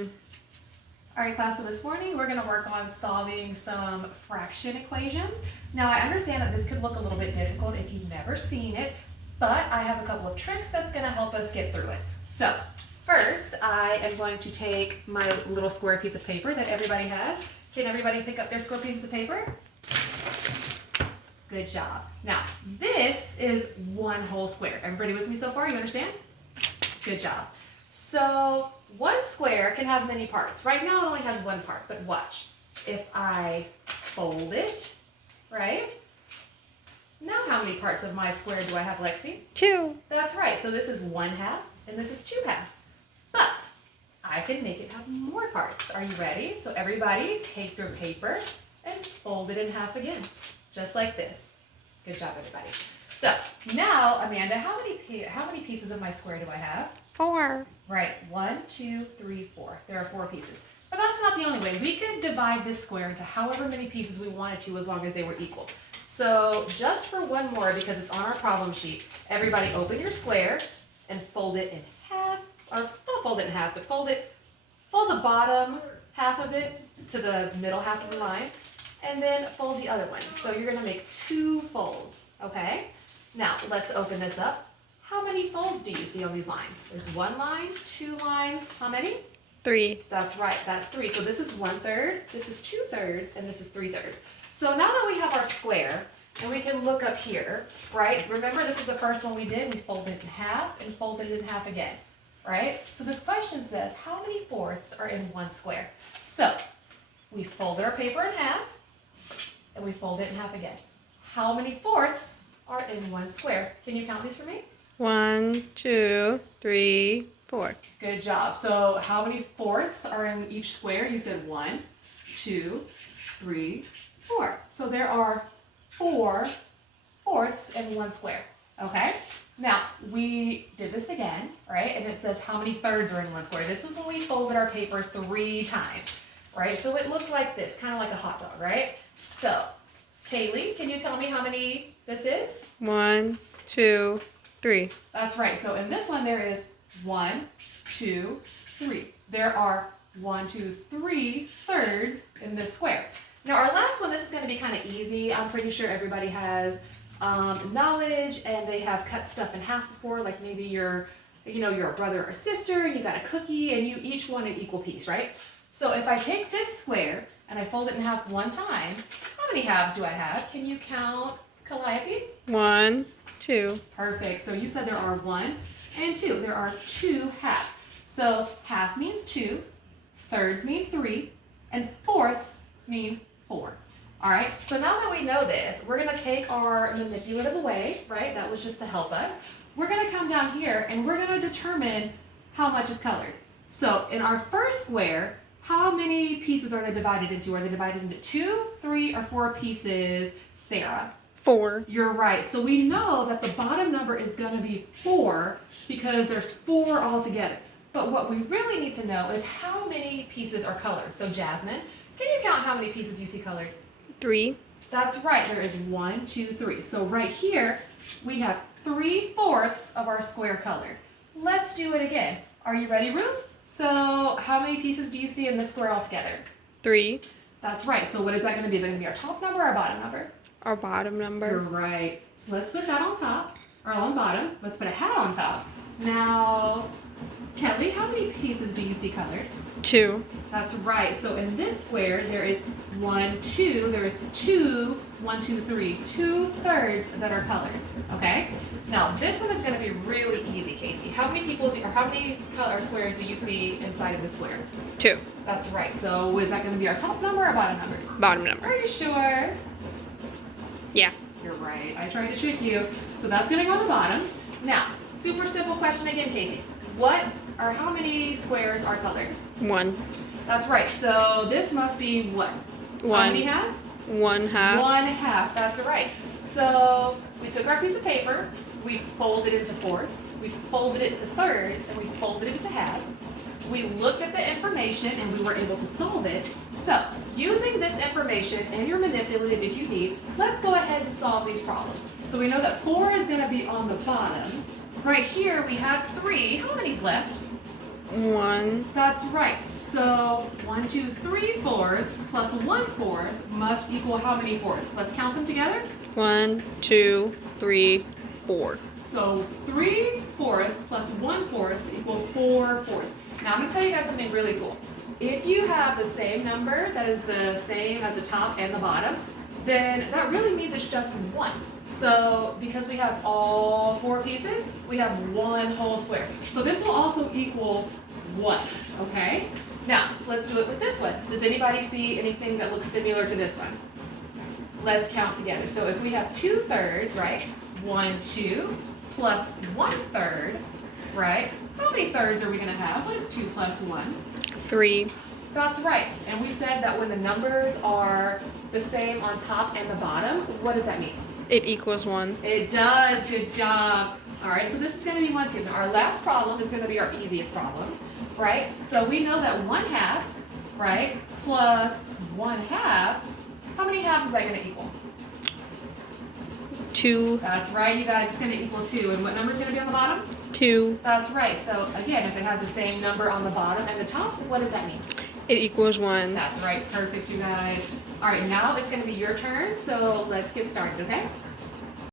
All right, class, so this morning we're going to work on solving some fraction equations. Now, I understand that this could look a little bit difficult if you've never seen it, but I have a couple of tricks that's going to help us get through it. So, first, I am going to take my little square piece of paper that everybody has. Can everybody pick up their square pieces of paper? Good job. Now, this is one whole square. Everybody with me so far? You understand? Good job. So, one square can have many parts. Right now it only has one part, but watch. If I fold it, right? Now how many parts of my square do I have, Lexi? 2. That's right. So this is 1/2 and this is 2/2. But I can make it have more parts. Are you ready? So everybody take your paper and fold it in half again, just like this. Good job, everybody. So now, Amanda, how many pieces of my square do I have? 4. Right, 1, 2, 3, 4. There are 4 pieces. But that's not the only way. We could divide this square into however many pieces we wanted to as long as they were equal. So just for one more, because it's on our problem sheet, everybody open your square and fold it in half, or not fold it in half, but fold the bottom half of it to the middle half of the line, and then fold the other one. So you're gonna make 2 folds, okay? Now, let's open this up. How many folds do you see on these lines? There's 1 line, 2 lines, how many? 3. That's right, that's 3. So this is 1/3, this is 2/3, and this is 3/3. So now that we have our square, and we can look up here, right? Remember, this is the first one we did. We folded it in half and folded it in half again, right? So this question says, how many fourths are in one square? So we folded our paper in half, and we fold it in half again. How many fourths are in one square? Can you count these for me? 1, 2, 3, 4. Good job. So how many fourths are in each square? You said 1, 2, 3, 4. So there are 4 fourths in one square. Okay? Now, we did this again, right? And it says how many thirds are in one square. This is when we folded our paper 3 times, right? So it looked like this, kind of like a hot dog, right? So, Kaylee, can you tell me how many this is? 1, 2, 3. That's right. So in this one, there is 1, 2, 3. There are 1, 2, 3 thirds in this square. Now our last one, this is going to be kind of easy. I'm pretty sure everybody has knowledge and they have cut stuff in half before, like maybe you're a brother or sister and you got a cookie and you each want an equal piece, right? So if I take this square and I fold it in half 1 time, how many halves do I have? Can you count, Calliope? 1, 2. Perfect. So you said there are 1 and 2. There are 2 halves. So half means 2, thirds mean 3, and fourths mean 4. All right. So now that we know this, we're going to take our manipulative away, right? That was just to help us. We're going to come down here and we're going to determine how much is colored. So in our first square, how many pieces are they divided into? Are they divided into 2, 3, or 4 pieces, Sarah? 4. You're right. So we know that the bottom number is going to be 4 because there's 4 altogether. But what we really need to know is how many pieces are colored. So Jasmine, can you count how many pieces you see colored? 3. That's right. There is 1, 2, 3. So right here, we have 3/4 of our square colored. Let's do it again. Are you ready, Ruth? So how many pieces do you see in this square altogether? 3. That's right. So what is that going to be? Is that going to be our top number or our bottom number? Our bottom You're number. right. So let's put that on top, or on bottom. Let's put a hat on top. Now, Kelly, how many pieces do you see colored? 2. That's right. So in this square, there is 1, 2. There is 2, 1, 2, 3. 2/3 that are colored. Okay. Now this one is going to be really easy, Casey. How many color squares do you see inside of the square? 2. That's right. So is that going to be our top number or bottom number? Bottom number. Are you sure? Yeah. You're right. I tried to trick you. So that's going to go on the bottom. Now, super simple question again, Casey. How many squares are colored? 1. That's right. So this must be what? How many 1. halves? 1/2. 1/2. That's right. So we took our piece of paper, we folded it into fourths, we folded it into thirds, and we folded it into halves. We looked at the information and we were able to solve it. So using this information and your manipulative if you need, let's go ahead and solve these problems. So we know that 4 is going to be on the bottom. Right here we have 3. How many's left? 1. That's right. So 1, 2, 3/4 plus 1/4 must equal how many fourths? Let's count them together. 1, 2, 3, 4. So 3/4 plus 1/4 equal 4/4. Now I'm going to tell you guys something really cool. If you have the same number that is the same as the top and the bottom, then that really means it's just 1. So because we have all 4 pieces, we have 1 whole square. So this will also equal 1, okay? Now, let's do it with this one. Does anybody see anything that looks similar to this one? Let's count together. So if we have 2/3, right? 1, 2 plus 1/3, right? How many thirds are we going to have? What is 2 plus 1? 3. That's right. And we said that when the numbers are the same on top and the bottom, what does that mean? It equals 1. It does. Good job. All right, so this is going to be 1, 2. Now, our last problem is going to be our easiest problem, right? So we know that 1/2, right, plus 1/2, how many halves is that going to equal? 2. That's right, you guys. It's going to equal 2. And what number is going to be on the bottom? 2. That's right. So again, if it has the same number on the bottom and the top, what does that mean? It equals 1. That's right. Perfect, you guys. All right, now it's going to be your turn. So let's get started, okay?